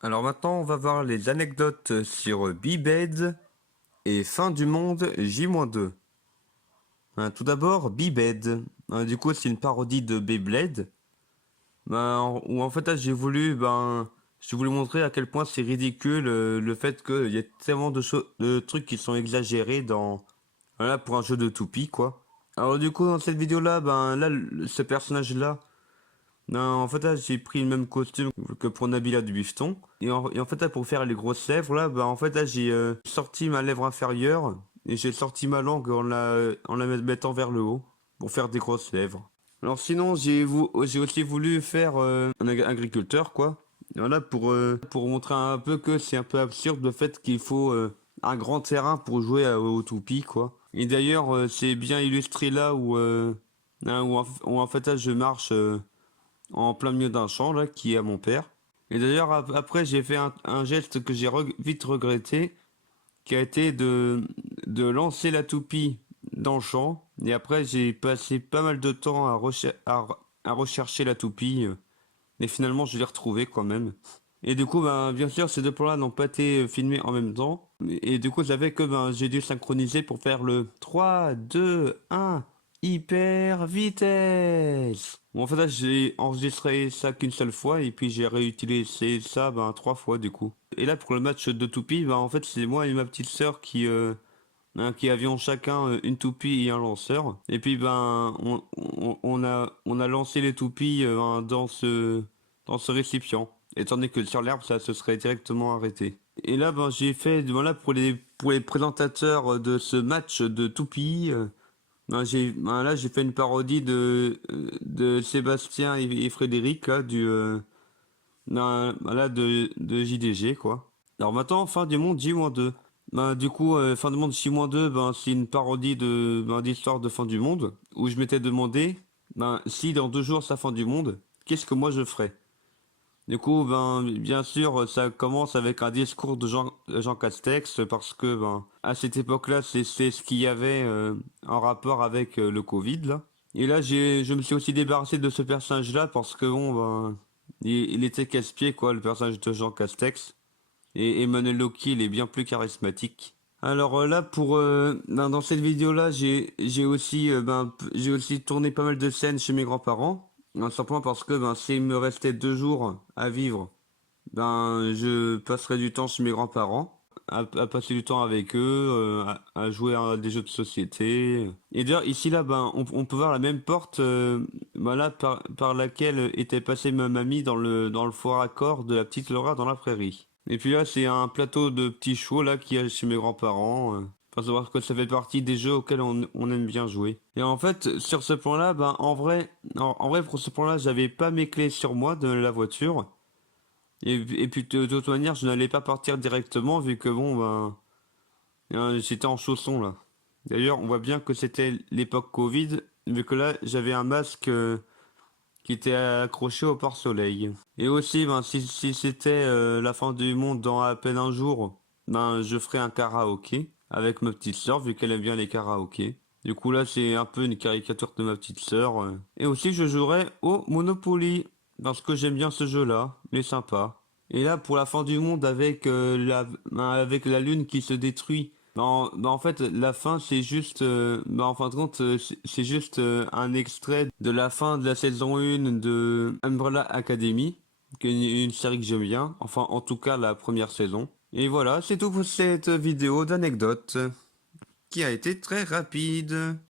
Alors maintenant, on va voir les anecdotes sur Bebed et Fin du monde J-2. Tout d'abord, Bebed. Du coup, c'est une parodie de Beyblade. Où en fait, là, j'ai voulu montrer à quel point c'est ridicule le fait qu'il y a tellement de trucs qui sont exagérés voilà, pour un jeu de toupie, quoi. Alors du coup, dans cette vidéo-là, ce personnage-là, en fait, là, j'ai pris le même costume que pour Nabila du Bifton. Et en fait, là, pour faire les grosses lèvres, là, en fait, là, j'ai sorti ma lèvre inférieure et j'ai sorti ma langue en la mettant vers le haut pour faire des grosses lèvres. Alors sinon, j'ai aussi voulu faire agriculteur, quoi. Voilà, pour montrer un peu que c'est un peu absurde le fait qu'il faut un grand terrain pour jouer au toupie, quoi. Et d'ailleurs, c'est bien illustré là où en fait, là, je marche en plein milieu d'un champ là qui est à mon père. Et d'ailleurs après j'ai fait un geste que j'ai vite regretté, qui a été de lancer la toupie dans le champ. Et après j'ai passé pas mal de temps à rechercher la toupie. Et finalement je l'ai retrouvée quand même. Et du coup, bien sûr, ces deux plans-là n'ont pas été filmés en même temps. Et du coup, j'avais que j'ai dû synchroniser pour faire le 3, 2, 1, hyper vitesse. Bon, en fait, là, j'ai enregistré ça qu'une seule fois et puis j'ai réutilisé ça trois fois du coup. Et là, pour le match de toupie, en fait, c'est moi et ma petite sœur qui avions chacun une toupie et un lanceur. Et puis, on a lancé les toupies dans ce récipient. Étant donné que sur l'herbe, ça se serait directement arrêté. Et là, j'ai fait, voilà, pour les présentateurs de ce match de toupies, là, j'ai fait une parodie de Sébastien et Frédéric, là, de JDG, quoi. Alors maintenant, fin du monde J-2. Du coup, fin du monde J-2, c'est une parodie d'histoire de fin du monde, où je m'étais demandé, si dans 2 jours c'est la fin du monde, qu'est-ce que moi je ferais? Du coup, bien sûr, ça commence avec un discours de Jean Castex, parce que, à cette époque-là, c'est ce qu'il y avait en rapport avec le Covid, là. Et là, je me suis aussi débarrassé de ce personnage-là, parce que, il était casse-pied, quoi, le personnage de Jean Castex. Et Emmanuel Loki, il est bien plus charismatique. Alors là, dans cette vidéo-là, j'ai aussi tourné pas mal de scènes chez mes grands-parents. Simplement parce que s'il me restait 2 jours à vivre, je passerai du temps chez mes grands-parents, à passer du temps avec eux, à jouer à des jeux de société. Et d'ailleurs, ici là, on peut voir la même porte, là, par laquelle était passée ma mamie dans le foire à corps de la petite Laura dans la prairie. Et puis là, c'est un plateau de petits chevaux là qui est chez mes grands-parents. Faut savoir que ça fait partie des jeux auxquels on aime bien jouer. Et en fait, sur ce point-là, en vrai, pour ce point-là, j'avais pas mes clés sur moi de la voiture. Et puis de toute manière, je n'allais pas partir directement vu que j'étais en chaussons là. D'ailleurs, on voit bien que c'était l'époque Covid, vu que là, j'avais un masque qui était accroché au pare-soleil. Et aussi, si c'était la fin du monde dans à peine un jour, je ferais un karaoké avec ma petite sœur, vu qu'elle aime bien les karaokés. Du coup, là, c'est un peu une caricature de ma petite sœur. Et aussi, je jouerais au Monopoly, parce que j'aime bien ce jeu-là, il est sympa. Et là, pour la fin du monde avec la lune qui se détruit, en fait, la fin, c'est juste, en fin de compte, c'est juste un extrait de la fin de la saison 1 de Umbrella Academy, qui est une série que j'aime bien. Enfin, en tout cas, la première saison. Et voilà, c'est tout pour cette vidéo d'anecdotes qui a été très rapide.